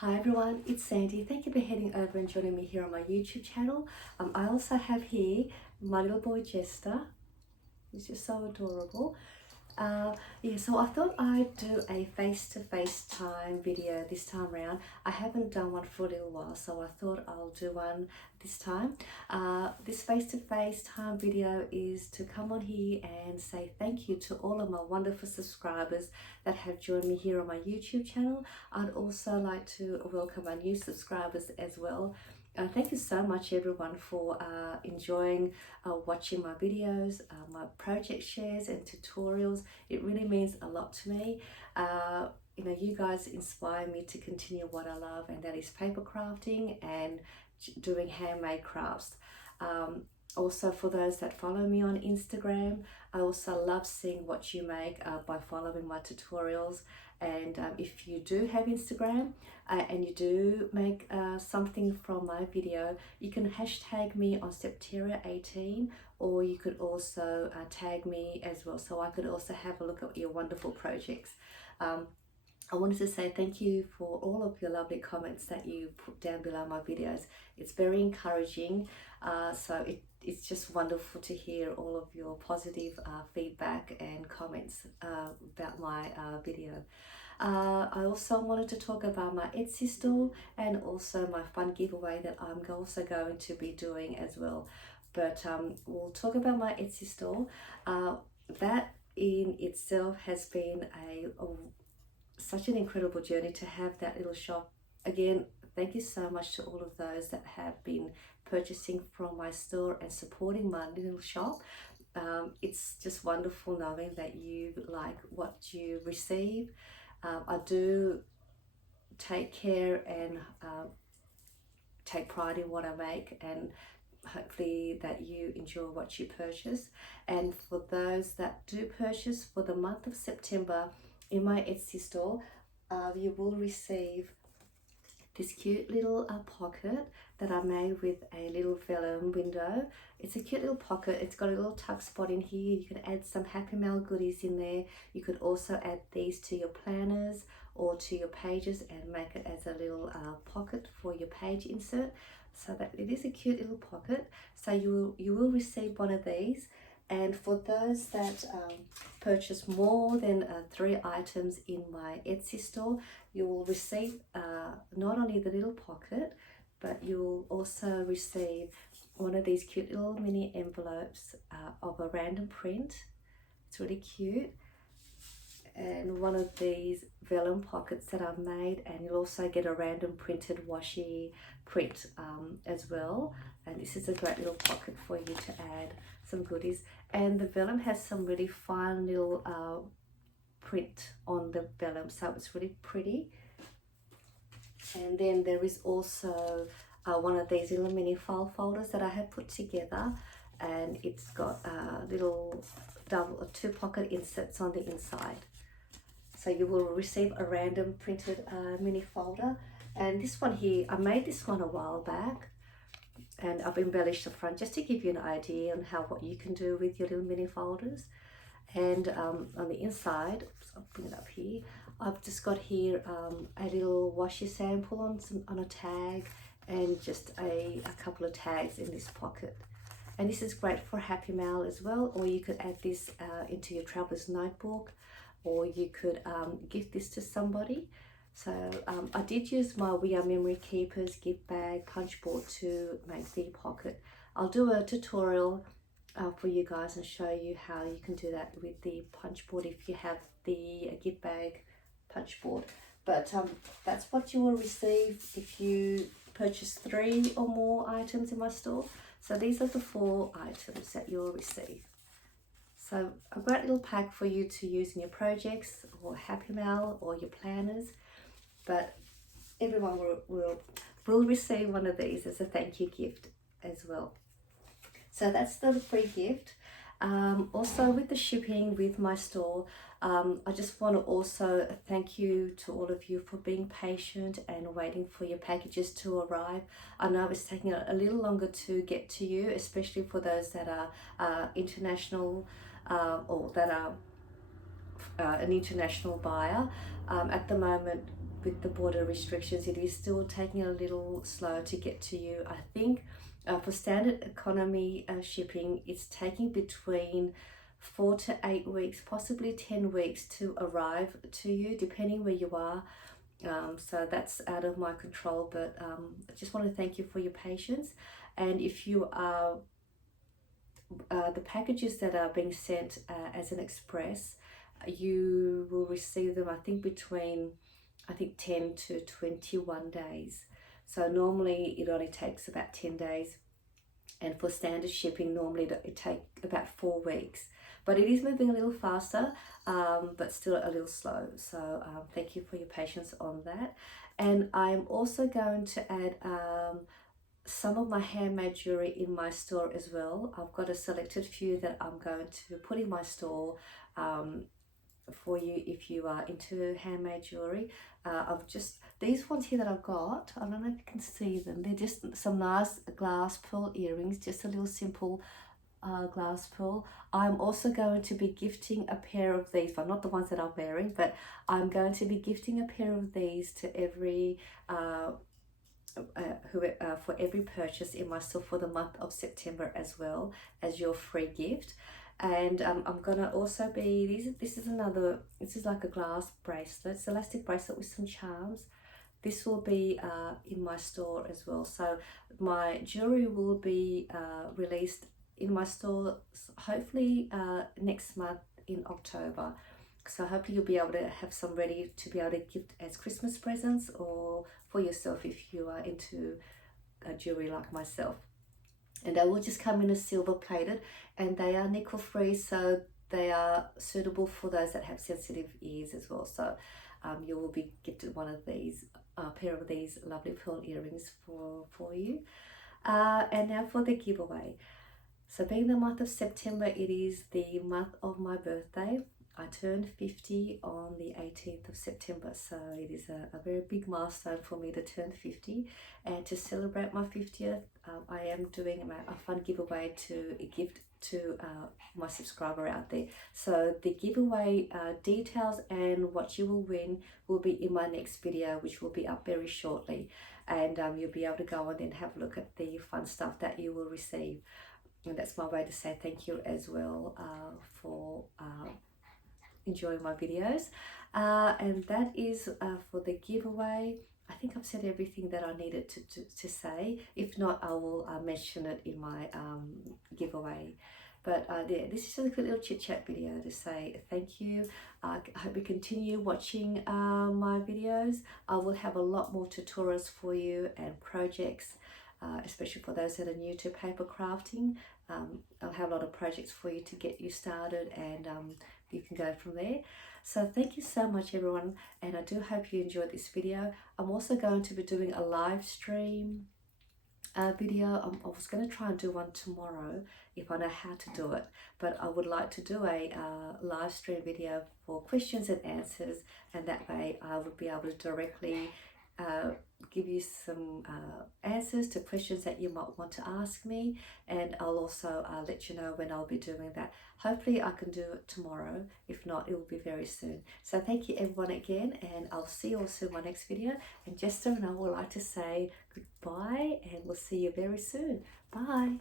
Hi everyone, it's Sandy. Thank you for heading over and joining me here on my YouTube channel. I also have here my little boy Jester. He's just so adorable. So I thought I'd do a face-to-face time video this time around. I haven't done one for a little while, so I thought I'll do one this time. This face-to-face time video is to come on here and say thank you to all of my wonderful subscribers that have joined me here on my YouTube channel. I'd also like to welcome our new subscribers as well. Thank you so much everyone for enjoying watching my videos, my project shares and tutorials. It really means a lot to me. You guys inspire me to continue what I love, and that is paper crafting and doing handmade crafts. Also, for those that follow me on Instagram, I also love seeing what you make by following my tutorials. And if you do have Instagram and you do make something from my video, you can hashtag me on Septeria18, or you could also tag me as well, so I could also have a look at your wonderful projects. I wanted to say thank you for all of your lovely comments that you put down below my videos. It's very encouraging, it's just wonderful to hear all of your positive feedback and comments about my video. I also wanted to talk about my Etsy store and also my fun giveaway that I'm also going to be doing as well. But we'll talk about my Etsy store. That in itself has been such an incredible journey to have that little shop. Again, thank you so much to all of those that have been purchasing from my store and supporting my little shop. It's just wonderful knowing that you like what you receive. I do take care and take pride in what I make, and hopefully that you enjoy what you purchase. And for those that do purchase for the month of September in my Etsy store, you will receive this cute little pocket that I made with a little vellum window. It's a cute little pocket. It's got a little tuck spot in here. You can add some Happy Mail goodies in there. You could also add these to your planners or to your pages and make it as a little pocket for your page insert. So that it is a cute little pocket. So you will receive one of these. And for those that purchase more than 3 items in my Etsy store, you will receive not only the little pocket, but you'll also receive one of these cute little mini envelopes of a random print. It's really cute. And one of these vellum pockets that I've made, and you'll also get a random printed washi print as well. And this is a great little pocket for you to add some goodies. And the vellum has some really fine little print on the vellum, so it's really pretty. And then there is also one of these little mini file folders that I have put together, and it's got little two pocket inserts on the inside. So you will receive a random printed mini folder. And this one here, I made this one a while back, and I've embellished the front just to give you an idea on what you can do with your little mini folders. And on the inside, I'll bring it up here, I've just got here a little washi sample on a tag, and just a couple of tags in this pocket. And this is great for Happy Mail as well, or you could add this into your traveler's notebook, or you could gift this to somebody. So I did use my We Are Memory Keepers gift bag punch board to make the pocket. I'll do a tutorial for you guys and show you how you can do that with the punch board if you have the gift bag punch board. But that's what you will receive if you purchase 3 or more items in my store. So these are the 4 items that you'll receive. So a great little pack for you to use in your projects or Happy Mail or your planners. But everyone will receive one of these as a thank you gift as well. So that's the free gift. Also with the shipping with my store, I just want to also thank you to all of you for being patient and waiting for your packages to arrive. I know it's taking a little longer to get to you, especially for those that are international or that are an international buyer. At the moment, with the border restrictions, it is still taking a little slow to get to you. I think for standard economy shipping, it's taking between 4 to 8 weeks, possibly 10 weeks to arrive to you, depending where you are. So that's out of my control, but I just want to thank you for your patience. And if you are the packages that are being sent as an express, you will receive them, I think, between 10 to 21 days. So normally it only takes about 10 days, and for standard shipping normally it takes about 4 weeks, but it is moving a little faster, but still a little slow. So thank you for your patience on that. And I'm also going to add some of my handmade jewelry in my store as well. I've got a selected few that I'm going to put in my store for you if you are into handmade jewelry. I've just, these ones here that I've got, I don't know if you can see them, they're just some nice glass pearl earrings, just a little simple glass pearl. I'm also going to be gifting a pair of these, well, not the ones that I'm wearing, but I'm going to be gifting a pair of these to every for every purchase in my store for the month of September, as well as your free gift. And I'm gonna also be, this is like a glass bracelet, it's an elastic bracelet with some charms. This will be in my store as well. So my jewelry will be released in my store hopefully next month in October. So hopefully you'll be able to have some ready to be able to gift as Christmas presents, or for yourself if you are into jewelry like myself. And they will just come in a silver plated, and they are nickel free, so they are suitable for those that have sensitive ears as well. So you will be gifted one of these, a pair of these lovely pearl earrings for you. And now for the giveaway. So being the month of September, it is the month of my birthday. I turned 50 on the 18th of September, so it is a very big milestone for me to turn 50. And to celebrate my 50th, I am doing a fun giveaway to gift to my subscriber out there. So the giveaway details and what you will win will be in my next video, which will be up very shortly. And you'll be able to go on and have a look at the fun stuff that you will receive. And that's my way to say thank you as well for enjoying my videos. And that is for the giveaway. I think I've said everything that I needed to say. If not, I will mention it in my giveaway. But yeah, this is just a quick little chit chat video to say thank you. I hope you continue watching my videos. I will have a lot more tutorials for you and projects, especially for those that are new to paper crafting. I'll have a lot of projects for you to get you started, and you can go from there. So thank you so much everyone, and I do hope you enjoyed this video. I'm also going to be doing a live stream video. I was going to try and do one tomorrow if I know how to do it, but I would like to do a live stream video for questions and answers, and that way I would be able to directly give you some answers to questions that you might want to ask me, and I'll also let you know when I'll be doing that. Hopefully I can do it tomorrow. If not, it will be very soon. So thank you everyone again, and I'll see you all soon in my next video. And just so you know, I would like to say goodbye, and we'll see you very soon. Bye.